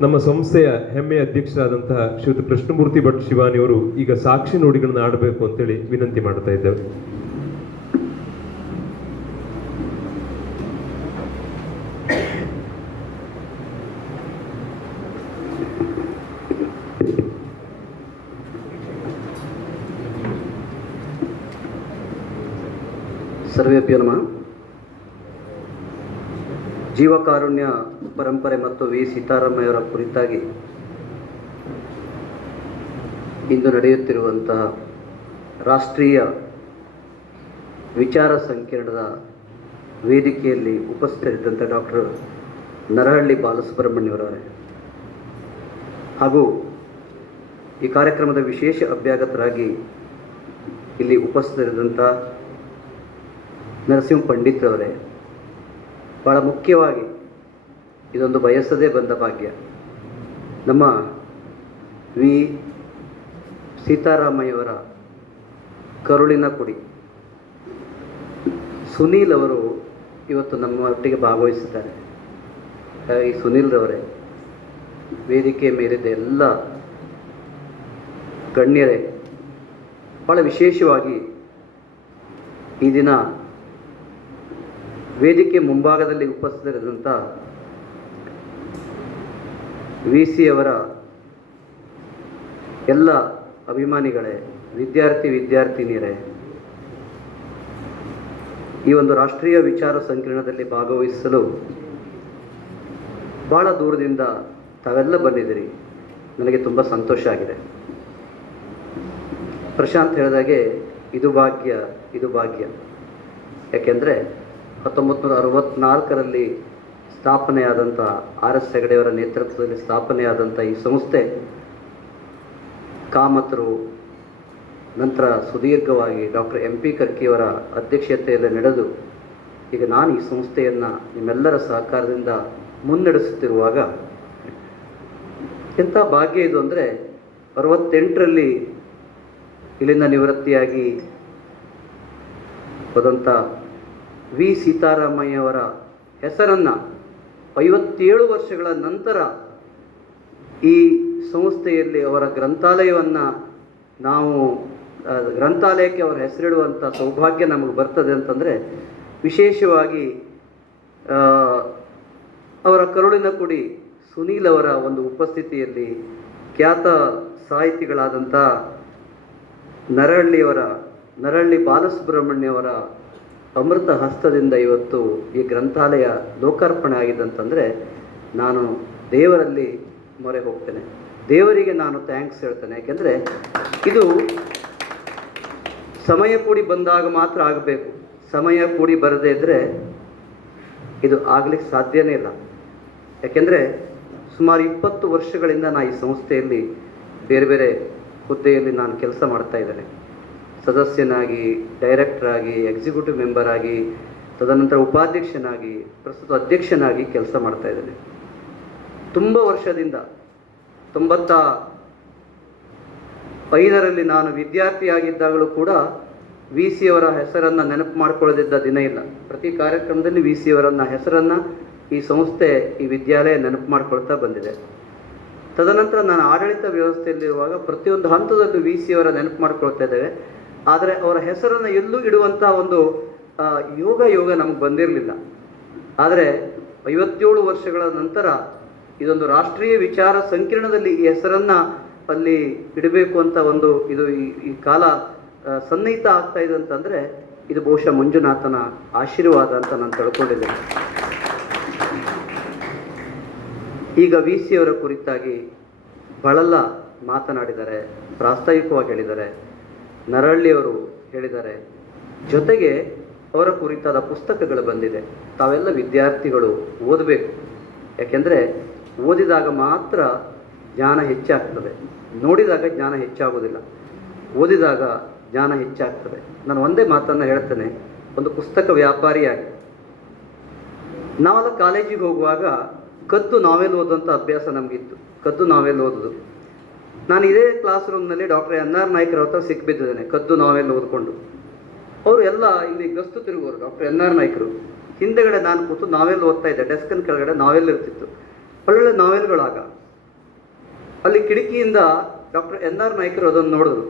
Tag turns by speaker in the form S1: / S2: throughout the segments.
S1: ನಮ್ಮ ಸಂಸ್ಥೆಯ ಹೆಮ್ಮೆಯ ಅಧ್ಯಕ್ಷರಾದಂತಹ ಶ್ರೀಯುತ ಕೃಷ್ಣಮೂರ್ತಿ ಭಟ್ ಶಿವಾನಿಯವರು ಈಗ ಸಾಕ್ಷಿ ನೋಡಿಗಳನ್ನು ಆಡಬೇಕು ಅಂತೇಳಿ ವಿನಂತಿ ಮಾಡ್ತಾ ಇದ್ದೇವೆ.
S2: ಸರ್ವೇಪ್ಯ ನಮಃ. ಜೀವಕಾರುಣ್ಯ, ಪರಂಪರೆ ಮತ್ತು ವಿ. ಸೀತಾರಾಮಯ್ಯವರ ಕುರಿತಾಗಿ ಇಂದು ನಡೆಯುತ್ತಿರುವಂತಹ ರಾಷ್ಟ್ರೀಯ ವಿಚಾರ ಸಂಕಿರಣದ ವೇದಿಕೆಯಲ್ಲಿ ಉಪಸ್ಥಿತರಿದ್ದಂಥ ಡಾಕ್ಟರ್ ನರಹಳ್ಳಿ ಬಾಲಸುಬ್ರಹ್ಮಣ್ಯವರವರೇ. ಹಾಗೂ ಈ ಕಾರ್ಯಕ್ರಮದ ವಿಶೇಷ ಅಭ್ಯಾಗತರಾಗಿ ಇಲ್ಲಿ ಉಪಸ್ಥಿತರಿದ್ದಂಥ ನರಸಿಂಹ ಪಂಡಿತ್ರವರೇ. ಭಾಳ ಮುಖ್ಯವಾಗಿ ಇದೊಂದು ಬಯಸದೇ ಬಂದ ಭಾಗ್ಯ. ನಮ್ಮ ವಿ. ಸೀತಾರಾಮಯ್ಯವರ ಕರುಳಿನ ಕುಡಿ. ಸುನೀಲ್ ಅವರು ಇವತ್ತು ನಮ್ಮ ಒಟ್ಟಿಗೆ ಭಾಗವಹಿಸಿದ್ದಾರೆ ಹಾಗಾಗಿ ಸುನೀಲ್ ರವರೇ ವೇದಿಕೆ ಮೇಲಿದ್ದ ಎಲ್ಲ ಗಣ್ಯರೇ ಭಾಳ ವಿಶೇಷವಾಗಿ ಈ ದಿನ ವೇದಿಕೆ ಮುಂಭಾಗದಲ್ಲಿ ಉಪಸ್ಥಿತರಿದ್ದಂಥ ವಿ ಸಿ ಅವರ ಎಲ್ಲ ಅಭಿಮಾನಿಗಳೇ, ವಿದ್ಯಾರ್ಥಿ ವಿದ್ಯಾರ್ಥಿನಿಯರೇ, ಈ ಒಂದು ರಾಷ್ಟ್ರೀಯ ವಿಚಾರ ಸಂಕಿರಣದಲ್ಲಿ ಭಾಗವಹಿಸಲು ಭಾಳ ದೂರದಿಂದ ತಾವೆಲ್ಲ ಬಂದಿದ್ದೀರಿ. ನನಗೆ ತುಂಬ ಸಂತೋಷ ಆಗಿದೆ. ಪ್ರಶಾಂತ್ ಹೇಳಿದಾಗೆ, ಇದು ಭಾಗ್ಯ ಇದು ಭಾಗ್ಯ. ಯಾಕೆಂದರೆ ಹತ್ತೊಂಬತ್ತು ನೂರ ಅರವತ್ತ್ನಾಲ್ಕರಲ್ಲಿ ಸ್ಥಾಪನೆಯಾದಂಥ ಆರ್ ಎಸ್ ಹೆಗಡೆಯವರ ನೇತೃತ್ವದಲ್ಲಿ ಸ್ಥಾಪನೆಯಾದಂಥ ಈ ಸಂಸ್ಥೆ ಕಾಮತರು, ನಂತರ ಸುದೀರ್ಘವಾಗಿ ಡಾಕ್ಟರ್ ಎಂ ಪಿ ಕರ್ಕಿಯವರ ಅಧ್ಯಕ್ಷತೆಯಲ್ಲಿ ನಡೆದು, ಈಗ ನಾನು ಈ ಸಂಸ್ಥೆಯನ್ನು ನಿಮ್ಮೆಲ್ಲರ ಸಹಕಾರದಿಂದ ಮುನ್ನಡೆಸುತ್ತಿರುವಾಗ ಎಂಥ ಭಾಗ್ಯ ಇದು ಅಂದರೆ ಅರವತ್ತೆಂಟರಲ್ಲಿ ಇಲ್ಲಿಂದ ನಿವೃತ್ತಿಯಾಗಿ ಹೋದಂಥ ವಿ. ಸೀತಾರಾಮಯ್ಯವರ ಹೆಸರನ್ನು ಐವತ್ತೇಳು ವರ್ಷಗಳ ನಂತರ ಈ ಸಂಸ್ಥೆಯಲ್ಲಿ ಅವರ ಗ್ರಂಥಾಲಯವನ್ನು ನಾವು ಗ್ರಂಥಾಲಯಕ್ಕೆ ಅವರ ಹೆಸರಿಡುವಂಥ ಸೌಭಾಗ್ಯ ನಮಗೆ ಬರ್ತದೆ ಅಂತಂದರೆ ವಿಶೇಷವಾಗಿ ಅವರ ಕರುಳಿನ ಕುಡಿ ಸುನೀಲ್ ಅವರ ಒಂದು ಉಪಸ್ಥಿತಿಯಲ್ಲಿ ಖ್ಯಾತ ಸಾಹಿತಿಗಳಾದಂಥ ನರಹಳ್ಳಿಯವರ ನರಹಳ್ಳಿ ಬಾಲಸುಬ್ರಹ್ಮಣ್ಯವರ ಅಮೃತ ಹಸ್ತದಿಂದ ಇವತ್ತು ಈ ಗ್ರಂಥಾಲಯ ಲೋಕಾರ್ಪಣೆ ಆಗಿದೆ ಅಂತಂದರೆ ನಾನು ದೇವರಲ್ಲಿ ಮೊರೆ ಹೋಗ್ತೇನೆ. ದೇವರಿಗೆ ನಾನು ಥ್ಯಾಂಕ್ಸ್ ಹೇಳ್ತೇನೆ. ಯಾಕೆಂದರೆ ಇದು ಸಮಯ ಕೂಡಿ ಬಂದಾಗ ಮಾತ್ರ ಆಗಬೇಕು. ಸಮಯ ಕೂಡಿ ಬರದೇ ಇದ್ದರೆ ಇದು ಆಗಲಿಕ್ಕೆ ಸಾಧ್ಯವೇ ಇಲ್ಲ. ಯಾಕೆಂದರೆ ಸುಮಾರು ಇಪ್ಪತ್ತು ವರ್ಷಗಳಿಂದ ನಾನು ಈ ಸಂಸ್ಥೆಯಲ್ಲಿ ಬೇರೆ ಬೇರೆ ಹುದ್ದೆಯಲ್ಲಿ ನಾನು ಕೆಲಸ ಮಾಡ್ತಾ ಇದ್ದೇನೆ. ಸದಸ್ಯನಾಗಿ ಡೈರೆಕ್ಟರ್ ಆಗಿ ಎಕ್ಸಿಕ್ಯೂಟಿವ್ ಮೆಂಬರ್ ಆಗಿ ತದನಂತರ ಉಪಾಧ್ಯಕ್ಷನಾಗಿ, ಪ್ರಸ್ತುತ ಅಧ್ಯಕ್ಷನಾಗಿ ಕೆಲಸ ಮಾಡ್ತಾ ಇದ್ದೇನೆ. ತುಂಬ ವರ್ಷದಿಂದ, ತೊಂಬತ್ತ ಐದರಲ್ಲಿ ನಾನು ವಿದ್ಯಾರ್ಥಿಯಾಗಿದ್ದಾಗಲೂ ಕೂಡ ವಿ ಸಿ ಅವರ ಹೆಸರನ್ನು ನೆನಪು ಮಾಡಿಕೊಳ್ಳದಿದ್ದ ದಿನ ಇಲ್ಲ. ಪ್ರತಿ ಕಾರ್ಯಕ್ರಮದಲ್ಲಿ ವಿ ಸಿ ಅವರನ್ನ, ಹೆಸರನ್ನು ಈ ಸಂಸ್ಥೆ, ಈ ವಿದ್ಯಾಲಯ ನೆನಪು ಮಾಡಿಕೊಳ್ತಾ ಬಂದಿದೆ. ತದನಂತರ ನಾನು ಆಡಳಿತ ವ್ಯವಸ್ಥೆಯಲ್ಲಿರುವಾಗ ಪ್ರತಿಯೊಂದು ಹಂತದಲ್ಲೂ ವಿ ಸಿ ಅವರ ನೆನಪು ಮಾಡ್ಕೊಳ್ತಾ ಇದ್ದೇವೆ. ಆದರೆ ಅವರ ಹೆಸರನ್ನು ಎಲ್ಲೂ ಇಡುವಂಥ ಒಂದು ಯೋಗ ಯೋಗ ನಮಗೆ ಬಂದಿರಲಿಲ್ಲ. ಆದರೆ ಐವತ್ತೇಳು ವರ್ಷಗಳ ನಂತರ ಇದೊಂದು ರಾಷ್ಟ್ರೀಯ ವಿಚಾರ ಸಂಕಿರಣದಲ್ಲಿ ಈ ಹೆಸರನ್ನು ಅಲ್ಲಿ ಇಡಬೇಕು ಅಂತ ಒಂದು ಇದು ಈ- ಕಾಲ ಸನ್ನಿಹಿತ ಆಗ್ತಾ ಇದೆ ಅಂತಂದರೆ ಇದು ಬಹುಶಃ ಮಂಜುನಾಥನ ಆಶೀರ್ವಾದ ಅಂತ ನಾನು ತಿಳ್ಕೊಂಡಿದ್ದೇನೆ. ಈಗ ವಿ ಸಿ ಅವರ ಕುರಿತಾಗಿ ಬಹಳಲ್ಲ ಮಾತನಾಡಿದ್ದಾರೆ, ಪ್ರಾಸ್ತಾವಿಕವಾಗಿ ಹೇಳಿದ್ದಾರೆ. ನರಹಳ್ಳಿಯವರು ಹೇಳಿದ್ದಾರೆ. ಜೊತೆಗೆ ಅವರ ಕುರಿತಾದ ಪುಸ್ತಕಗಳು ಬಂದಿದೆ. ತಾವೆಲ್ಲ ವಿದ್ಯಾರ್ಥಿಗಳು, ಓದಬೇಕು. ಯಾಕೆಂದರೆ ಓದಿದಾಗ ಮಾತ್ರ ಜ್ಞಾನ ಹೆಚ್ಚಾಗ್ತದೆ. ನೋಡಿದಾಗ ಜ್ಞಾನ ಹೆಚ್ಚಾಗೋದಿಲ್ಲ ಓದಿದಾಗ ಜ್ಞಾನ ಹೆಚ್ಚಾಗ್ತದೆ. ನಾನು ಒಂದೇ ಮಾತನ್ನು ಹೇಳ್ತೇನೆ. ಒಂದು ಪುಸ್ತಕ ವ್ಯಾಪಾರಿಯಾಗಿ. ನಾವೆಲ್ಲ ಕಾಲೇಜಿಗೆ ಹೋಗುವಾಗ ಕದ್ದು ನಾವೆಲ್ ಓದುವಂಥ ಅಭ್ಯಾಸ ನಮಗಿತ್ತು. ಕದ್ದು ನಾವೆಲ್ ಓದೋದು. ನಾನು ಇದೇ ಕ್ಲಾಸ್ ರೂಮ್ನಲ್ಲಿ ಡಾಕ್ಟರ್ ಎನ್ ಆರ್ ನಾಯ್ಕರ ಹತ್ರ ಸಿಕ್ಬಿದ್ದಿದ್ದೇನೆ, ಕದ್ದು ನಾವೆಲ್ಲ ಓದ್ಕೊಂಡು ಅವರು ಎಲ್ಲ ಇಲ್ಲಿ ಗಸ್ತು ತಿರುಗುವರು ಡಾಕ್ಟರ್ ಎನ್ ಆರ್ ನಾಯ್ಕರು. ಹಿಂದೆಗಡೆ ನಾನು ಕೂತು ನಾವೆಲ್ ಓದ್ತಾ ಇದ್ದೆ ಡೆಸ್ಕನ್ ಕೆಳಗಡೆ ನಾವೆಲ್ ಇರ್ತಿತ್ತು. ಒಳ್ಳೆ ನಾವೆಲ್ಗಳಾಗ. ಅಲ್ಲಿ ಕಿಟಕಿಯಿಂದ ಡಾಕ್ಟರ್ ಎನ್ ಆರ್ ನಾಯ್ಕರು ಅದನ್ನು ನೋಡಿದ್ರು.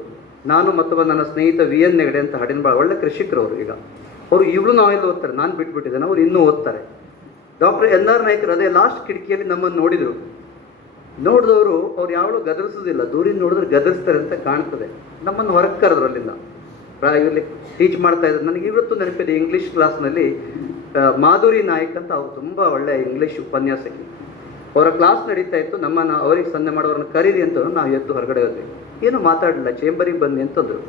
S2: ನಾನು ಮತ್ತೊಬ್ಬ ನನ್ನ ಸ್ನೇಹಿತ ವಿ ಎನ್ ನೆಗಡೆ ಅಂತ ಹಡಿನಬಾಳ, ಒಳ್ಳೆ ಕೃಷಿಕರು ಅವರು ಈಗ. ಅವರು ಇವಳು ನಾವೆಲ್ಲ ಓದ್ತಾರೆ, ನಾನು ಬಿಟ್ಬಿಟ್ಟಿದ್ದೇನೆ, ಅವ್ರು ಇನ್ನೂ ಓದ್ತಾರೆ. ಡಾಕ್ಟರ್ ಎನ್ ಆರ್ ನಾಯ್ಕರು ಅದೇ ಲಾಸ್ಟ್ ಕಿಟಕಿಯಲ್ಲಿ ನಮ್ಮನ್ನು ನೋಡಿದರು. ನೋಡಿದವರು ಅವ್ರು ಯಾವಳು ಗದರಿಸೋದಿಲ್ಲ. ದೂರಿಂದ ನೋಡಿದ್ರೆ ಗದರಿಸ್ತಾರೆ ಅಂತ ಕಾಣ್ತದೆ. ನಮ್ಮನ್ನು ಹೊರಗೆ ಕರೆದ್ರು ಅಲ್ಲಿಂದ. ಪ್ರಾ- ಇಲ್ಲಿ ಟೀಚ್ ಮಾಡ್ತಾ ಇದ್ರು. ನನಗೆ ಇವತ್ತು ನೆನಪಿದೆ ಇಂಗ್ಲೀಷ್ ಕ್ಲಾಸ್ನಲ್ಲಿ ಮಾಧುರಿ ನಾಯಕ್ ಅಂತ ಅವ್ರು ತುಂಬ ಒಳ್ಳೆ ಇಂಗ್ಲೀಷ್ ಉಪನ್ಯಾಸಕಿ. ಅವರ ಕ್ಲಾಸ್ ನಡೀತಾ ಇತ್ತು. ನಮ್ಮನ್ನು ಅವರಿಗೆ ಸನ್ನೆ ಮಾಡೋರನ್ನ ಕರೀರಿ ಅಂತ ನಾವು ಎದ್ದು ಹೊರಗಡೆ ಹೋದ್ವಿ. ಏನು ಮಾತಾಡಲಿಲ್ಲ. ಚೇಂಬರಿಗೆ ಬನ್ನಿ ಅಂತಂದ್ರು.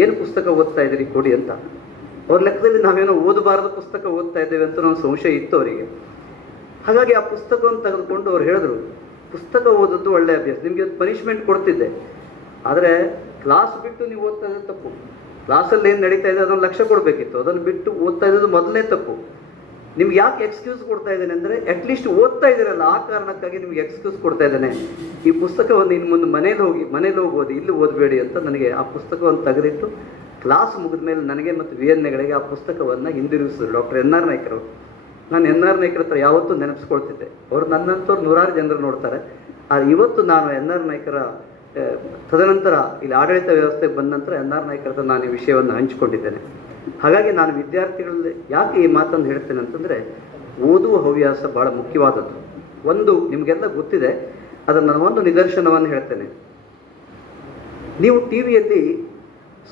S2: ಏನು ಪುಸ್ತಕ ಓದ್ತಾ ಇದ್ದೀರಿ ಕೊಡಿ ಅಂತ. ಅವ್ರ ಲೆಕ್ಕದಲ್ಲಿ ನಾವೇನೋ ಓದಬಾರದು ಪುಸ್ತಕ ಓದ್ತಾ ಇದ್ದೇವೆ ಅಂತ ನಾವು ಸಂಶಯ ಇತ್ತು ಅವರಿಗೆ. ಹಾಗಾಗಿ ಆ ಪುಸ್ತಕವನ್ನು ತೆಗೆದುಕೊಂಡು ಅವ್ರು ಹೇಳಿದ್ರು ಪುಸ್ತಕ ಓದೋದು ಒಳ್ಳೆ ಅಭ್ಯಾಸ. ನಿಮಗೆ ಒಂದು ಪನಿಷ್ಮೆಂಟ್ ಕೊಡ್ತಿದ್ದೆ. ಆದರೆ ಕ್ಲಾಸ್ ಬಿಟ್ಟು ನೀವು ಓದ್ತಾ ಇರೋದು ತಪ್ಪು. ಕ್ಲಾಸಲ್ಲಿ ಏನು ನಡೀತಾ ಇದೆ ಅದನ್ನು ಲಕ್ಷ್ಯ ಕೊಡಬೇಕಿತ್ತು. ಅದನ್ನು ಬಿಟ್ಟು ಓದ್ತಾ ಇರೋದು ಮೊದಲನೇ ತಪ್ಪು. ನಿಮ್ಗೆ ಯಾಕೆ ಎಕ್ಸ್ಕ್ಯೂಸ್ ಕೊಡ್ತಾ ಇದ್ದೇನೆ ಅಂದರೆ ಅಟ್ಲೀಸ್ಟ್ ಓದ್ತಾ ಇದ್ದೀರಲ್ಲ, ಆ ಕಾರಣಕ್ಕಾಗಿ ನಿಮ್ಗೆ ಎಕ್ಸ್ಕ್ಯೂಸ್ ಕೊಡ್ತಾ ಇದ್ದೇನೆ. ಈ ಪುಸ್ತಕವನ್ನು ಇನ್ನು ಮುಂದೆ ಮನೇಲಿ ಹೋಗಿ, ಮನೇಲಿ ಹೋಗೋದು ಇಲ್ಲಿ ಓದಬೇಡಿ ಅಂತ ನನಗೆ ಆ ಪುಸ್ತಕವನ್ನು ತೆಗೆದಿಟ್ಟು ಕ್ಲಾಸ್ ಮುಗಿದ ಮೇಲೆ ನನಗೆ ಮತ್ತು ವಿ ಎನ್ ಎಗಳಿಗೆ ಆ ಪುಸ್ತಕವನ್ನು ಹಿಂದಿರುಗಿಸಿದ್ರು. ಡಾಕ್ಟರ್ ಎನ್ ಆರ್ ನಾಯ್ಕರು ನಾನು ಎನ್ ಆರ್ ನಾಯ್ಕರ ಹತ್ರ ಯಾವತ್ತೂ ನೆನಪಿಸ್ಕೊಳ್ತಿದ್ದೆ. ಅವರು ನನ್ನಂಥವ್ರು ನೂರಾರು ಜನರು ನೋಡ್ತಾರೆ. ಆದರೆ ಇವತ್ತು ನಾನು ಎನ್ ಆರ್ ನಾಯ್ಕರ ತದನಂತರ ಇಲ್ಲಿ ಆಡಳಿತ ವ್ಯವಸ್ಥೆಗೆ ಬಂದ ನಂತರ ಎನ್ ಆರ್ ನಾಯ್ಕರ ಹತ್ರ ನಾನು ಈ ವಿಷಯವನ್ನು ಹಂಚಿಕೊಂಡಿದ್ದೇನೆ. ಹಾಗಾಗಿ ನಾನು ವಿದ್ಯಾರ್ಥಿಗಳಲ್ಲಿ ಯಾಕೆ ಈ ಮಾತನ್ನು ಹೇಳ್ತೇನೆ ಅಂತಂದರೆ, ಓದುವ ಹವ್ಯಾಸ ಭಾಳ ಮುಖ್ಯವಾದದ್ದು. ಒಂದು, ನಿಮಗೆಲ್ಲ ಗೊತ್ತಿದೆ, ಅದನ್ನು ನಾನು ಒಂದು ನಿದರ್ಶನವನ್ನು ಹೇಳ್ತೇನೆ. ನೀವು ಟಿ ವಿಯಲ್ಲಿ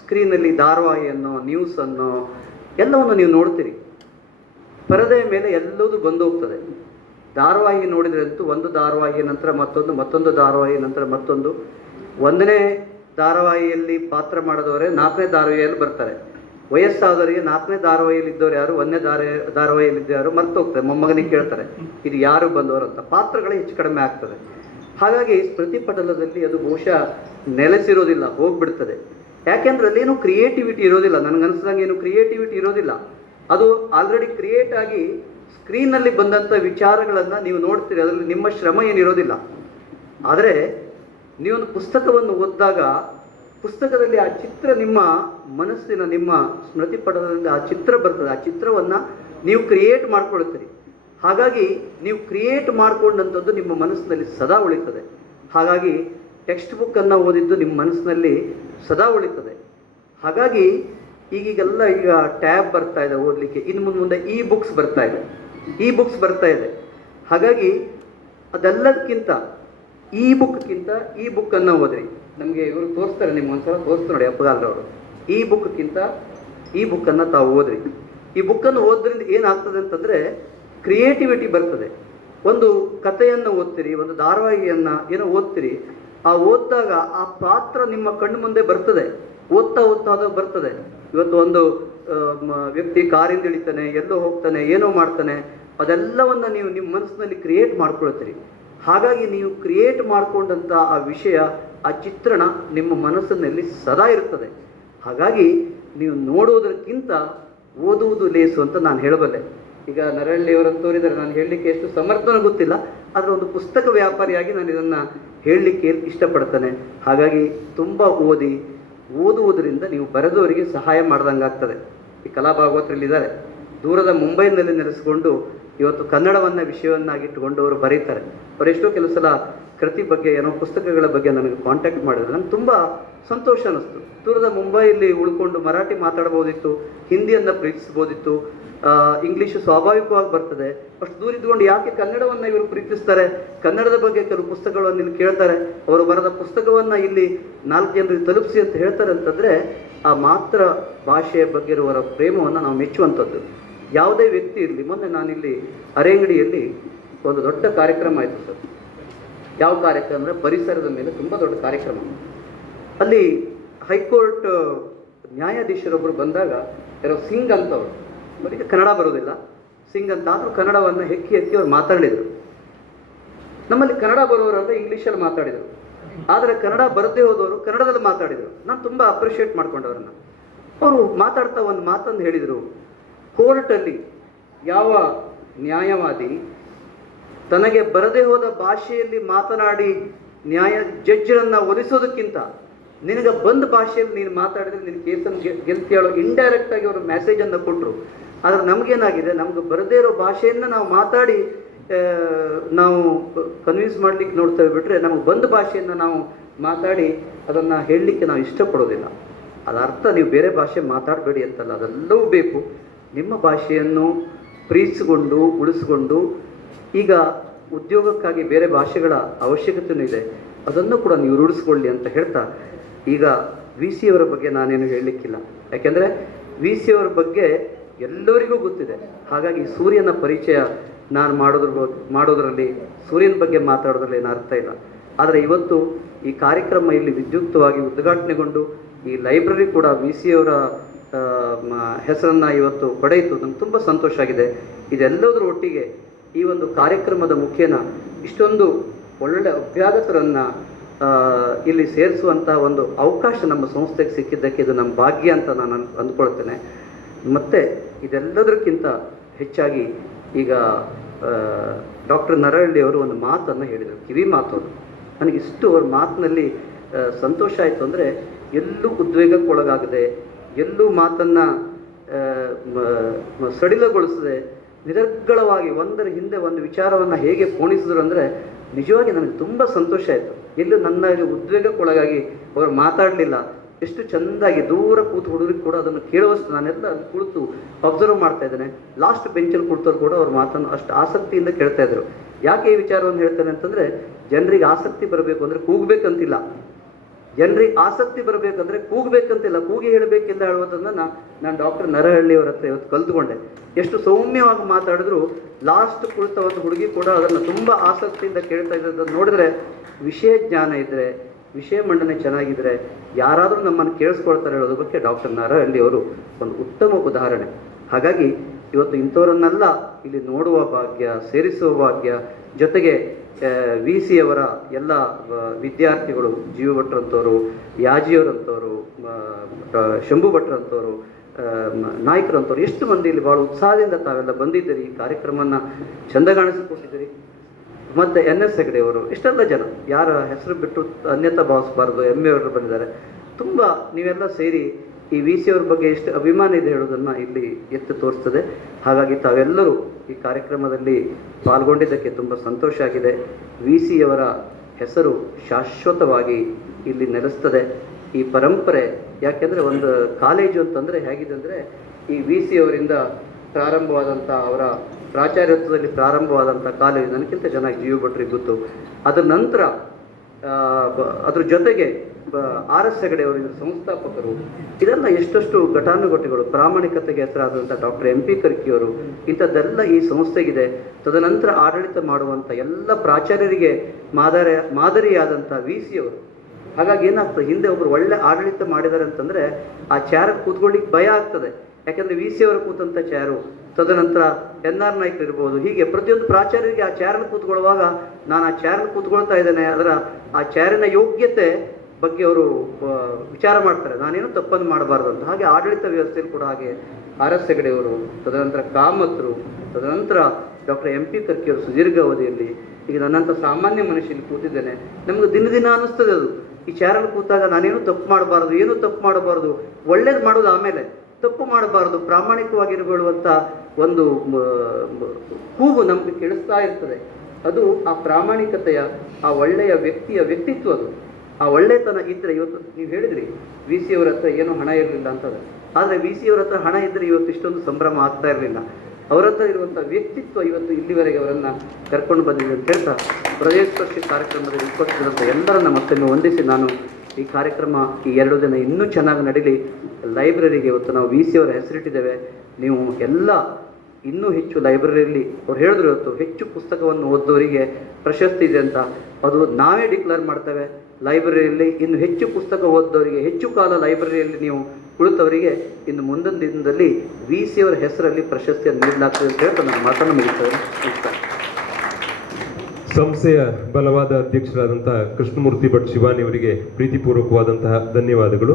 S2: ಸ್ಕ್ರೀನಲ್ಲಿ ಧಾರಾವಾಹಿಯನ್ನು ನ್ಯೂಸನ್ನು ಎಲ್ಲವನ್ನು ನೀವು ನೋಡ್ತೀರಿ. ಪರದೆಯ ಮೇಲೆ ಎಲ್ಲದೂ ಬಂದು ಹೋಗ್ತದೆ. ಧಾರಾವಾಹಿ ನೋಡಿದ್ರೆ ಅಂತೂ ಒಂದು ಧಾರಾವಾಹಿಯ ನಂತರ ಮತ್ತೊಂದು ಮತ್ತೊಂದು ಧಾರಾವಾಹಿ ನಂತರ ಮತ್ತೊಂದು. ಒಂದನೇ ಧಾರಾವಾಹಿಯಲ್ಲಿ ಪಾತ್ರ ಮಾಡಿದವರೇ ನಾಲ್ಕನೇ ಧಾರಾವಾಹಿಯಲ್ಲಿ ಬರ್ತಾರೆ. ವಯಸ್ಸಾದವರಿಗೆ ನಾಲ್ಕನೇ ಧಾರಾವಾಹಿಯಲ್ಲಿ ಇದ್ದವರು ಯಾರು, ಒಂದನೇ ಧಾರ, ಧಾರಾವಾಹಿಯಲ್ಲಿ ಮರ್ತು ಹೋಗ್ತಾರೆ, ಮೊಮ್ಮಗನಿಗೆ ಕೇಳ್ತಾರೆ, ಇದು ಯಾರು ಬಂದವರು ಅಂತ. ಪಾತ್ರಗಳೇ ಹೆಚ್ಚು ಕಡಿಮೆ ಆಗ್ತದೆ. ಹಾಗಾಗಿ ಪ್ರತಿಪಟಲದಲ್ಲಿ ಅದು ಬಹುಶಃ ನೆಲೆಸಿರೋದಿಲ್ಲ, ಹೋಗ್ಬಿಡ್ತದೆ. ಯಾಕೆಂದ್ರೆ ಅಲ್ಲೇನು ಕ್ರಿಯೇಟಿವಿಟಿ ಇರೋದಿಲ್ಲ. ನನಗನ್ಸಿದಂಗೆ ಏನು ಕ್ರಿಯೇಟಿವಿಟಿ ಇರೋದಿಲ್ಲ. ಅದು ಆಲ್ರೆಡಿ ಕ್ರಿಯೇಟ್ ಆಗಿ ಸ್ಕ್ರೀನಲ್ಲಿ ಬಂದಂಥ ವಿಚಾರಗಳನ್ನು ನೀವು ನೋಡ್ತೀರಿ. ಅದರಲ್ಲಿ ನಿಮ್ಮ ಶ್ರಮ ಏನಿರೋದಿಲ್ಲ. ಆದರೆ ನೀವೊಂದು ಪುಸ್ತಕವನ್ನು ಓದಿದಾಗ ಪುಸ್ತಕದಲ್ಲಿ ಆ ಚಿತ್ರ ನಿಮ್ಮ ಮನಸ್ಸಿನ, ನಿಮ್ಮ ಸ್ಮೃತಿ ಆ ಚಿತ್ರ ಬರ್ತದೆ. ಆ ಚಿತ್ರವನ್ನು ನೀವು ಕ್ರಿಯೇಟ್ ಮಾಡ್ಕೊಳ್ತೀರಿ. ಹಾಗಾಗಿ ನೀವು ಕ್ರಿಯೇಟ್ ಮಾಡಿಕೊಂಡಂಥದ್ದು ನಿಮ್ಮ ಮನಸ್ಸಿನಲ್ಲಿ ಸದಾ ಉಳಿತದೆ. ಹಾಗಾಗಿ ಟೆಕ್ಸ್ಟ್ ಬುಕ್ಕನ್ನು ಓದಿದ್ದು ನಿಮ್ಮ ಮನಸ್ಸಿನಲ್ಲಿ ಸದಾ ಉಳಿತದೆ. ಹಾಗಾಗಿ ಈಗೀಗೆಲ್ಲ ಈಗ ಟ್ಯಾಬ್ ಬರ್ತಾ ಇದೆ ಓದಲಿಕ್ಕೆ. ಇನ್ನು ಮುಂದೆ ಮುಂದೆ ಇ ಬುಕ್ಸ್ ಬರ್ತಾ ಇದೆ. ಇ ಬುಕ್ಸ್ ಬರ್ತಾ ಇದೆ. ಹಾಗಾಗಿ ಅದೆಲ್ಲದಕ್ಕಿಂತ ಇ ಬುಕ್ಕಿಂತ ಇ ಬುಕ್ಕನ್ನು ಓದ್ರಿ. ನಮಗೆ ಇವರು ತೋರಿಸ್ತಾರೆ, ನಿಮ್ಗೆ ಒಂದ್ಸಲ ತೋರಿಸ್ತಾರೆ ನೋಡಿ ಅಪ್ಪಗಾಲ್ರವರು ಈ ಬುಕ್ಕಿಂತ ಈ ಬುಕ್ಕನ್ನು ತಾವು ಓದ್ರಿ. ಈ ಬುಕ್ಕನ್ನು ಓದ್ರಿಂದ ಏನಾಗ್ತದೆ ಅಂತಂದರೆ ಕ್ರಿಯೇಟಿವಿಟಿ ಬರ್ತದೆ. ಒಂದು ಕಥೆಯನ್ನು ಓದ್ತೀರಿ, ಒಂದು ಧಾರಾವಾಹಿಯನ್ನು ಏನೋ ಓದ್ತೀರಿ, ಆ ಓದಿದಾಗ ಆ ಪಾತ್ರ ನಿಮ್ಮ ಕಣ್ಣು ಮುಂದೆ ಬರ್ತದೆ. ಓದ್ತಾ ಓದ್ತಾ ಅದು ಬರ್ತದೆ. ಇವತ್ತು ಒಂದು ವ್ಯಕ್ತಿ ಕಾರಿಂದ ಇಳಿತಾನೆ, ಎಲ್ಲೋ ಹೋಗ್ತಾನೆ, ಏನೋ ಮಾಡ್ತಾನೆ, ಅದೆಲ್ಲವನ್ನು ನೀವು ನಿಮ್ಮ ಮನಸ್ಸಿನಲ್ಲಿ ಕ್ರಿಯೇಟ್ ಮಾಡ್ಕೊಳ್ತೀರಿ. ಹಾಗಾಗಿ ನೀವು ಕ್ರಿಯೇಟ್ ಮಾಡಿಕೊಂಡಂಥ ಆ ವಿಷಯ, ಆ ಚಿತ್ರಣ ನಿಮ್ಮ ಮನಸ್ಸಿನಲ್ಲಿ ಸದಾ ಇರ್ತದೆ. ಹಾಗಾಗಿ ನೀವು ನೋಡುವುದಕ್ಕಿಂತ ಓದುವುದು ಲೇಸು ಅಂತ ನಾನು ಹೇಳಬಲ್ಲೆ. ಈಗ ನರಹಳ್ಳಿಯವರನ್ನು ತೋರಿದರೆ ನಾನು ಹೇಳಲಿಕ್ಕೆ ಎಷ್ಟು ಸಮರ್ಥನ ಗೊತ್ತಿಲ್ಲ, ಆದರೆ ಒಂದು ಪುಸ್ತಕ ವ್ಯಾಪಾರಿಯಾಗಿ ನಾನು ಇದನ್ನು ಹೇಳಲಿಕ್ಕೆ ಇಷ್ಟಪಡ್ತೇನೆ. ಹಾಗಾಗಿ ತುಂಬ ಓದಿ ಓದುವುದರಿಂದ ನೀವು ಬರೆದವರಿಗೆ ಸಹಾಯ ಮಾಡ್ದಂಗಾಗ್ತದೆ. ಈ ಕಲಾ ಭಾಗವತರಲ್ಲಿದ್ದಾರೆ ದೂರದ ಮುಂಬೈನಲ್ಲಿ ನೆಲೆಸಿಕೊಂಡು ಇವತ್ತು ಕನ್ನಡವನ್ನು ವಿಷಯವನ್ನಾಗಿಟ್ಟುಕೊಂಡು ಅವರು ಬರೀತಾರೆ. ಅವರೆಷ್ಟೋ ಕೆಲವು ಸಲ ಕೃತಿ ಬಗ್ಗೆ ಏನೋ ಪುಸ್ತಕಗಳ ಬಗ್ಗೆ ನನಗೆ ಕಾಂಟ್ಯಾಕ್ಟ್ ಮಾಡಿದ್ರು. ನಂಗೆ ತುಂಬ ಸಂತೋಷ ಅನ್ನಿಸ್ತು. ದೂರದ ಮುಂಬೈಯಲ್ಲಿ ಉಳ್ಕೊಂಡು ಮರಾಠಿ ಮಾತಾಡ್ಬೋದಿತ್ತು ಹಿಂದಿಯನ್ನು ಪ್ರೀತಿಸ್ಬೋದಿತ್ತು ಇಂಗ್ಲೀಷು ಸ್ವಾಭಾವಿಕವಾಗಿ ಬರ್ತದೆ. ಅಷ್ಟು ದೂರ ಇದ್ಕೊಂಡು ಯಾಕೆ ಕನ್ನಡವನ್ನು ಇವರು ಪ್ರೀತಿಸ್ತಾರೆ? ಕನ್ನಡದ ಬಗ್ಗೆ ಕೆಲವು ಪುಸ್ತಕಗಳನ್ನು ಇಲ್ಲಿ ಕೇಳ್ತಾರೆ. ಅವರು ಬರೆದ ಪುಸ್ತಕವನ್ನು ಇಲ್ಲಿ ನಾಲ್ಕು ಜನರಿಗೆ ತಲುಪಿಸಿ ಅಂತ ಹೇಳ್ತಾರೆ ಅಂತಂದರೆ, ಆ ಮಾತ್ರ ಭಾಷೆಯ ಬಗ್ಗೆ ಇರುವವರ ಪ್ರೇಮವನ್ನು ನಾವು ಮೆಚ್ಚುವಂಥದ್ದು. ಯಾವುದೇ ವ್ಯಕ್ತಿ ಇರಲಿ, ಮೊನ್ನೆ ನಾನಿಲ್ಲಿ ಅರೆಂಗಡಿಯಲ್ಲಿ ಒಂದು ದೊಡ್ಡ ಕಾರ್ಯಕ್ರಮ ಆಯಿತು ಸರ್. ಯಾವ ಕಾರ್ಯಕ್ರಮ ಅಂದರೆ ಪರಿಸರದ ಮೇಲೆ ತುಂಬ ದೊಡ್ಡ ಕಾರ್ಯಕ್ರಮ. ಅಲ್ಲಿ ಹೈಕೋರ್ಟ್ ನ್ಯಾಯಾಧೀಶರೊಬ್ಬರು ಬಂದಾಗ, ಯಾರೋ ಸಿಂಗ್ ಅಂತವ್ರು ಅವರಿಗೆ ಕನ್ನಡ ಬರೋದಿಲ್ಲ. ಸಿಂಗ್ ಅಂತ ಕನ್ನಡವನ್ನ ಹೆಕ್ಕಿ ಹೆಕ್ಕಿ ಅವ್ರು ಮಾತಾಡಿದ್ರು ನಮ್ಮಲ್ಲಿ ಕನ್ನಡ ಬರೋರೆಲ್ಲ ಇಂಗ್ಲೀಷಲ್ಲಿ ಮಾತಾಡಿದರು. ಆದರೆ ಕನ್ನಡ ಬರದೇ ಹೋದವರು ಕನ್ನಡದಲ್ಲಿ ಮಾತಾಡಿದರು. ನಾನು ತುಂಬ ಅಪ್ರಿಷಿಯೇಟ್ ಮಾಡ್ಕೊಂಡವ್ರನ್ನ. ಅವರು ಮಾತಾಡ್ತಾ ಒಂದು ಮಾತನ್ನು ಹೇಳಿದರು. ಕೋರ್ಟಲ್ಲಿ ಯಾವ ನ್ಯಾಯವಾದಿ ತನಗೆ ಬರದೇ ಹೋದ ಭಾಷೆಯಲ್ಲಿ ಮಾತನಾಡಿ ನ್ಯಾಯ ಜಡ್ಜರನ್ನು ಒಲಿಸೋದಕ್ಕಿಂತ ನಿನಗೆ ಬಂದ ಭಾಷೆಯಲ್ಲಿ ನೀನು ಮಾತಾಡಿದ್ರೆ ನಿನ್ನ ಕೇಸನ್ನು ಗೆಲ್ತಿ ಹೇಳೋ ಇಂಡೈರೆಕ್ಟ್ ಆಗಿ ಅವರು ಮೆಸೇಜನ್ನು ಕೊಟ್ಟರು ಆದರೆ ನಮಗೇನಾಗಿದೆ? ನಮ್ಗೆ ಬರದೇ ಇರೋ ಭಾಷೆಯನ್ನು ನಾವು ಮಾತಾಡಿ ನಾವು ಕನ್ವಿನ್ಸ್ ಮಾಡ್ಲಿಕ್ಕೆ ನೋಡ್ತೇವೆ ಬಿಟ್ರೆ ನಮಗೆ ಬಂದ ಭಾಷೆಯನ್ನು ನಾವು ಮಾತಾಡಿ ಅದನ್ನು ಹೇಳಲಿಕ್ಕೆ ನಾವು ಇಷ್ಟಪಡೋದಿಲ್ಲ. ಅದರ ಅರ್ಥ, ನೀವು ಬೇರೆ ಭಾಷೆ ಮಾತಾಡಬೇಡಿ ಅಂತಲ್ಲ, ಅದೆಲ್ಲವೂ ಬೇಕು. ನಿಮ್ಮ ಭಾಷೆಯನ್ನು ಪ್ರೀತಿಸಿಕೊಂಡು, ಉಳಿಸಿಕೊಂಡು, ಈಗ ಉದ್ಯೋಗಕ್ಕಾಗಿ ಬೇರೆ ಭಾಷೆಗಳ ಅವಶ್ಯಕತೆಯೂ ಇದೆ. ಅದನ್ನು ಕೂಡ ನೀವು ರೂಢಿಸ್ಕೊಳ್ಳಿ ಅಂತ ಹೇಳ್ತಾ ಈಗ ವಿ ಸಿ ಅವರ ಬಗ್ಗೆ ನಾನೇನು ಹೇಳಲಿಕ್ಕಿಲ್ಲ. ಯಾಕೆಂದರೆ ವಿ ಸಿ ಅವರ ಬಗ್ಗೆ ಎಲ್ಲರಿಗೂ ಗೊತ್ತಿದೆ. ಹಾಗಾಗಿ ಸೂರ್ಯನ ಪರಿಚಯ ನಾನು ಮಾಡೋದ್ರ, ಮಾಡೋದರಲ್ಲಿ, ಸೂರ್ಯನ ಬಗ್ಗೆ ಮಾತಾಡೋದ್ರಲ್ಲಿ ಏನು ಅರ್ಥ ಇಲ್ಲ. ಆದರೆ ಇವತ್ತು ಈ ಕಾರ್ಯಕ್ರಮ ಇಲ್ಲಿ ವಿದ್ಯುಕ್ತವಾಗಿ ಉದ್ಘಾಟನೆಗೊಂಡು ಈ ಲೈಬ್ರರಿ ಕೂಡ ವಿ ಸಿ ಅವರ ಹೆಸರನ್ನು ಇವತ್ತು ಪಡೆಯಿತು. ನಂಗೆ ತುಂಬ ಸಂತೋಷ ಆಗಿದೆ. ಇದೆಲ್ಲದರ ಒಟ್ಟಿಗೆ ಈ ಒಂದು ಕಾರ್ಯಕ್ರಮದ ಮುಖೇನ ಇಷ್ಟೊಂದು ಒಳ್ಳೆ ಅಭ್ಯಾಗತರನ್ನು ಇಲ್ಲಿ ಸೇರಿಸುವಂಥ ಒಂದು ಅವಕಾಶ ನಮ್ಮ ಸಂಸ್ಥೆಗೆ ಸಿಕ್ಕಿದ್ದಕ್ಕೆ ಇದು ನಮ್ಮ ಭಾಗ್ಯ ಅಂತ ನಾನು ಅಂದ್ಕೊಳ್ತೇನೆ. ಮತ್ತು ಇದೆಲ್ಲದಕ್ಕಿಂತ ಹೆಚ್ಚಾಗಿ ಈಗ ಡಾಕ್ಟರ್ ನರಹಳ್ಳಿ ಅವರು ಒಂದು ಮಾತನ್ನು ಹೇಳಿದರು, ಕಿವಿ ಮಾತು ಅದು. ನನಗೆ ಇಷ್ಟು ಅವ್ರ ಮಾತಿನಲ್ಲಿ ಸಂತೋಷ ಆಯಿತು ಅಂದರೆ ಎಲ್ಲೂ ಉದ್ವೇಗಕ್ಕೊಳಗಾಗದೆ, ಎಲ್ಲೂ ಮಾತನ್ನು ಸಡಿಲಗೊಳಿಸದೆ, ನಿರರ್ಗಳವಾಗಿ ಒಂದರ ಹಿಂದೆ ಒಂದು ವಿಚಾರವನ್ನು ಹೇಗೆ ಪೋಣಿಸಿದ್ರು ಅಂದರೆ ನಿಜವಾಗಿ ನನಗೆ ತುಂಬ ಸಂತೋಷ ಆಯಿತು. ಎಲ್ಲೂ ನನ್ನ ಉದ್ವೇಗಕ್ಕೊಳಗಾಗಿ ಅವರು ಮಾತಾಡಲಿಲ್ಲ. ಎಷ್ಟು ಚೆಂದಾಗಿ ದೂರ ಕೂತು ಹುಡುಗರಿಗೆ ಕೂಡ ಅದನ್ನು ಕೇಳುವಷ್ಟು ನಾನೆಲ್ಲ ಅಲ್ಲಿ ಕುಳಿತು ಅಬ್ಸರ್ವ್ ಮಾಡ್ತಾ ಇದ್ದೇನೆ. ಲಾಸ್ಟ್ ಬೆಂಚಲ್ಲಿ ಕುಳಿತವ್ರು ಕೂಡ ಅವ್ರ ಮಾತನ್ನು ಅಷ್ಟು ಆಸಕ್ತಿಯಿಂದ ಕೇಳ್ತಾ ಇದ್ರು. ಯಾಕೆ ಈ ವಿಚಾರವನ್ನು ಹೇಳ್ತಾನೆ ಅಂತಂದರೆ, ಜನರಿಗೆ ಆಸಕ್ತಿ ಬರಬೇಕು ಅಂದರೆ ಕೂಗಬೇಕಂತಿಲ್ಲ. ಜನರಿಗೆ ಆಸಕ್ತಿ ಬರಬೇಕಂದ್ರೆ ಕೂಗ್ಬೇಕಂತಿಲ್ಲ, ಕೂಗಿ ಹೇಳಬೇಕೆಂದು ಹೇಳುವುದನ್ನು ನಾನು ಡಾಕ್ಟರ್ ನರಹಳ್ಳಿ ಅವರ ಹತ್ರ ಇವತ್ತು ಕಲ್ತ್ಕೊಂಡೆ. ಎಷ್ಟು ಸೌಮ್ಯವಾಗಿ ಮಾತಾಡಿದ್ರು ಲಾಸ್ಟ್ ಕುಳಿತ ಒಂದು ಹುಡುಗಿ ಕೂಡ ಅದನ್ನು ತುಂಬ ಆಸಕ್ತಿಯಿಂದ ಕೇಳ್ತಾ ಇದ್ದದನ್ನು ನೋಡಿದ್ರೆ ವಿಷಯ ಜ್ಞಾನ ಇದ್ದರೆ ವಿಷಯ ಮಂಡನೆ ಚೆನ್ನಾಗಿದ್ರೆ ಯಾರಾದರೂ ನಮ್ಮನ್ನು ಕೇಳಿಸ್ಕೊಳ್ತಾರೆ ಹೇಳೋದ್ರ ಬಗ್ಗೆ ಡಾಕ್ಟರ್ ನರಹಳ್ಳಿ ಅವರು ಒಂದು ಉತ್ತಮ ಉದಾಹರಣೆ. ಹಾಗಾಗಿ ಇವತ್ತು ಇಂಥವರನ್ನೆಲ್ಲ ಇಲ್ಲಿ ನೋಡುವ ಭಾಗ್ಯ, ಸೇರಿಸುವ ಭಾಗ್ಯ, ಜೊತೆಗೆ ವಿ ಸಿ ಅವರ ಎಲ್ಲ ವಿದ್ಯಾರ್ಥಿಗಳು ಜೀವ ಭಟ್ರಂಥವರು ಯಾಜಿಯವರಂಥವರು ಶಂಭು ಭಟ್ರಂಥವರು ನಾಯಕರಂಥವ್ರು ಎಷ್ಟು ಮಂದಿ ಇಲ್ಲಿ ಭಾಳ ಉತ್ಸಾಹದಿಂದ ತಾವೆಲ್ಲ ಬಂದಿದ್ದೀರಿ, ಈ ಕಾರ್ಯಕ್ರಮವನ್ನು ಚಂದಗಾಣಿಸಿಕೊಟ್ಟಿದ್ದೀರಿ ಮತ್ತು ಎನ್ ಎಸ್ ಹೆಗಡೆ ಅವರು ಇಷ್ಟೆಲ್ಲ ಜನ, ಯಾರ ಹೆಸರು ಬಿಟ್ಟು ಅನ್ಯತಾ ಭಾವಿಸಬಾರ್ದು ಎಂ ಎ ಅವರು ಬಂದಿದ್ದಾರೆ, ತುಂಬ ನೀವೆಲ್ಲ ಸೇರಿ ಈ ವಿ ಸಿ ಅವ್ರ ಬಗ್ಗೆ ಎಷ್ಟು ಅಭಿಮಾನ ಇದೆ ಹೇಳೋದನ್ನು ಇಲ್ಲಿ ಎತ್ತು ತೋರಿಸ್ತದೆ. ಹಾಗಾಗಿ ತಾವೆಲ್ಲರೂ ಈ ಕಾರ್ಯಕ್ರಮದಲ್ಲಿ ಪಾಲ್ಗೊಂಡಿದ್ದಕ್ಕೆ ತುಂಬ ಸಂತೋಷ ಆಗಿದೆ. ವಿ ಸಿ ಅವರ ಹೆಸರು ಶಾಶ್ವತವಾಗಿ ಇಲ್ಲಿ ನೆಲೆಸ್ತದೆ. ಈ ಪರಂಪರೆ ಯಾಕೆಂದರೆ ಒಂದು ಕಾಲೇಜು ಅಂತಂದರೆ ಹೇಗಿದೆ ಅಂದರೆ ಈ ವಿ ಸಿ ಅವರಿಂದ ಪ್ರಾರಂಭವಾದಂಥ ಅವರ ಪ್ರಾಚಾರ್ಯತ್ವದಲ್ಲಿ ಪ್ರಾರಂಭವಾದಂಥ ಕಾಲೇಜು, ನನಗಿಂತ ಚೆನ್ನಾಗಿ ಜೀವ ಭಟ್ರಿಗೆ ಗೊತ್ತು. ಅದರ ನಂತರ ಅದ್ರ ಜೊತೆಗೆ ಆರ್ ಎಸ್ ಹೆಗಡೆ ಅವರು ಇದರ ಸಂಸ್ಥಾಪಕರು, ಇದೆಲ್ಲ ಎಷ್ಟೆಷ್ಟು ಘಟಾನುಘಟಿಗಳು, ಪ್ರಾಮಾಣಿಕತೆಗೆ ಹೆಸರಾದಂಥ ಡಾಕ್ಟರ್ ಎಂ ಪಿ ಕರ್ಕಿಯವರು, ಇಂಥದ್ದೆಲ್ಲ ಈ ಸಂಸ್ಥೆಗಿದೆ. ತದನಂತರ ಆಡಳಿತ ಮಾಡುವಂಥ ಎಲ್ಲ ಪ್ರಾಚಾರ್ಯರಿಗೆ ಮಾದರಿ, ಮಾದರಿಯಾದಂಥ ವಿ ಸಿ ಅವರು ಹಾಗಾಗಿ ಏನಾಗ್ತದೆ, ಹಿಂದೆ ಒಬ್ಬರು ಒಳ್ಳೆ ಆಡಳಿತ ಮಾಡಿದ್ದಾರೆ ಅಂತಂದ್ರೆ ಆ ಚಾರಕ್ಕೆ ಕೂತ್ಕೊಳ್ಳಿಕ್ಕೆ ಭಯ ಆಗ್ತದೆ. ಯಾಕಂದ್ರೆ ವಿ ಸಿ ಅವರು ಕೂತಂತ ಚೇರು ತದನಂತರ ಎನ್ ಆರ್ ನಾಯ್ಕ ಇರ್ಬೋದು, ಹೀಗೆ ಪ್ರತಿಯೊಂದು ಪ್ರಾಚಾರ್ಯರಿಗೆ ಆ ಚೇರ್ನ ಕೂತ್ಕೊಳ್ಳುವಾಗ ನಾನು ಆ ಚೇರ್ನ ಕೂತ್ಕೊಳ್ತಾ ಇದ್ದೇನೆ, ಅದರ ಆ ಚೇರಿನ ಯೋಗ್ಯತೆ ಬಗ್ಗೆ ಅವರು ವಿಚಾರ ಮಾಡ್ತಾರೆ. ನಾನೇನು ತಪ್ಪನ್ನು ಮಾಡಬಾರ್ದು ಅಂತ. ಹಾಗೆ ಆಡಳಿತ ವ್ಯವಸ್ಥೆಯಲ್ಲಿ ಕೂಡ ಹಾಗೆ ಆರ್ ಎಸ್ ಹೆಗಡೆಯವರು, ತದನಂತರ ಕಾಮತ್ರು, ತದನಂತರ ಡಾಕ್ಟರ್ ಎಂ ಪಿ ಕರ್ಕಿಯವರು ಸುದೀರ್ಘ ಅವಧಿಯಲ್ಲಿ, ಈಗ ನನ್ನಂಥ ಸಾಮಾನ್ಯ ಮನುಷ್ಯನಲ್ಲಿ ಕೂತಿದ್ದೇನೆ. ನಮಗೆ ದಿನ ದಿನ ಅನ್ನಿಸ್ತದೆ ಅದು. ಈ ಚಾರಲ್ಲಿ ಕೂತಾಗ ನಾನೇನು ತಪ್ಪು ಮಾಡಬಾರ್ದು, ಏನು ತಪ್ಪು ಮಾಡಬಾರ್ದು, ಒಳ್ಳೇದು ಮಾಡೋದು ಆಮೇಲೆ. ತಪ್ಪು ಮಾಡಬಾರದು ಪ್ರಾಮಾಣಿಕವಾಗಿರುವಂಥ ಒಂದು ಕೂಗು ನಮಗೆ ಕೇಳಿಸ್ತಾ ಇರ್ತದೆ. ಅದು ಆ ಪ್ರಾಮಾಣಿಕತೆಯ, ಆ ಒಳ್ಳೆಯ ವ್ಯಕ್ತಿಯ ವ್ಯಕ್ತಿತ್ವ ಅದು. ಆ ಒಳ್ಳೆತನ ಇದ್ದರೆ ಇವತ್ತು, ನೀವು ಹೇಳಿದ್ರಿ ವಿ ಸಿ ಅವರ ಹತ್ರ ಏನೂ ಹಣ ಇರಲಿಲ್ಲ ಅಂತದ ಆದರೆ ವಿ ಸಿ ಅವರ ಹತ್ರ ಹಣ ಇದ್ದರೆ ಇವತ್ತು ಇಷ್ಟೊಂದು ಸಂಭ್ರಮ ಆಗ್ತಾ ಇರಲಿಲ್ಲ. ಅವರ ಹತ್ರ ಇರುವಂಥ ವ್ಯಕ್ತಿತ್ವ ಇವತ್ತು ಇಲ್ಲಿವರೆಗೆ ಅವರನ್ನು ಕರ್ಕೊಂಡು ಬಂದಿದೆ ಅಂತ ಹೇಳ್ತಾ ಪ್ರದೇಶ ಕಾರ್ಯಕ್ರಮದಲ್ಲಿ ಉಪಸ್ಥಿತರಂಥ ಎಲ್ಲರನ್ನ ಮತ್ತೊಮ್ಮೆ ವಂದಿಸಿ ನಾನು ಈ ಕಾರ್ಯಕ್ರಮ ಈ ಎರಡು ದಿನ ಇನ್ನೂ ಚೆನ್ನಾಗಿ ನಡೀಲಿ. ಲೈಬ್ರರಿಗೆ ಇವತ್ತು ನಾವು ವಿ ಸಿ ಅವರ ಹೆಸರಿಟ್ಟಿದ್ದೇವೆ. ನೀವು ಎಲ್ಲ ಇನ್ನೂ ಹೆಚ್ಚು ಲೈಬ್ರರಿಯಲ್ಲಿ ಅವ್ರು ಹೇಳಿದ್ರು ಇವತ್ತು, ಹೆಚ್ಚು ಪುಸ್ತಕವನ್ನು ಓದೋರಿಗೆ ಪ್ರಶಸ್ತಿ ಇದೆ ಅಂತ. ಅದು ನಾವೇ ಡಿಕ್ಲೇರ್ ಮಾಡ್ತೇವೆ. ಲೈಬ್ರರಿಯಲ್ಲಿ ಇನ್ನು ಹೆಚ್ಚು ಪುಸ್ತಕ ಓದಿದವರಿಗೆ ಹೆಚ್ಚು ಕಾಲ ಲೈಬ್ರರಿಯಲ್ಲಿ ನೀವು ಕುಳಿತವರಿಗೆ ಇನ್ನು ಮುಂದಿನ ದಿನದಲ್ಲಿ ವಿ ಸಿ ಅವರ ಹೆಸರಲ್ಲಿ ಪ್ರಶಸ್ತಿಯನ್ನು ನೀಡಲಾಗ್ತದೆ ಅಂತ ಹೇಳ್ತಾ ನನ್ನ ಮಾತನ್ನು ಮುಗಿಸ್ತೇನೆ.
S1: ಸಂಸ್ಥೆಯ ಬಲವಾದ ಅಧ್ಯಕ್ಷರಾದಂತಹ ಕೃಷ್ಣಮೂರ್ತಿ ಭಟ್ ಶಿವಾನಿ ಅವರಿಗೆ ಪ್ರೀತಿಪೂರ್ವಕವಾದಂತಹ ಧನ್ಯವಾದಗಳು.